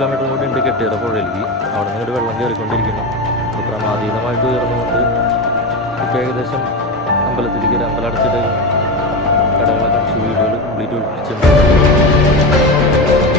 Kilometre കൂടി ഉണ്ട് കെട്ടിയത് പുഴയിലേക്ക്. അവിടെ നിന്ന് ഇങ്ങോട്ട് വെള്ളം കയറിക്കൊണ്ടിരിക്കുന്നു. അപ്പോൾ ക്രമാതീതമായിട്ട് ഉയർന്നുകൊണ്ട് ഇപ്പോൾ ഏകദേശം അമ്പലത്തിലേക്ക് അമ്പലം അടച്ചിട്ട് കടകളൊക്കെ അടച്ച് വീടുകൾ കംപ്ലീറ്റ് ഒഴിപ്പിച്ചിട്ടുണ്ട്.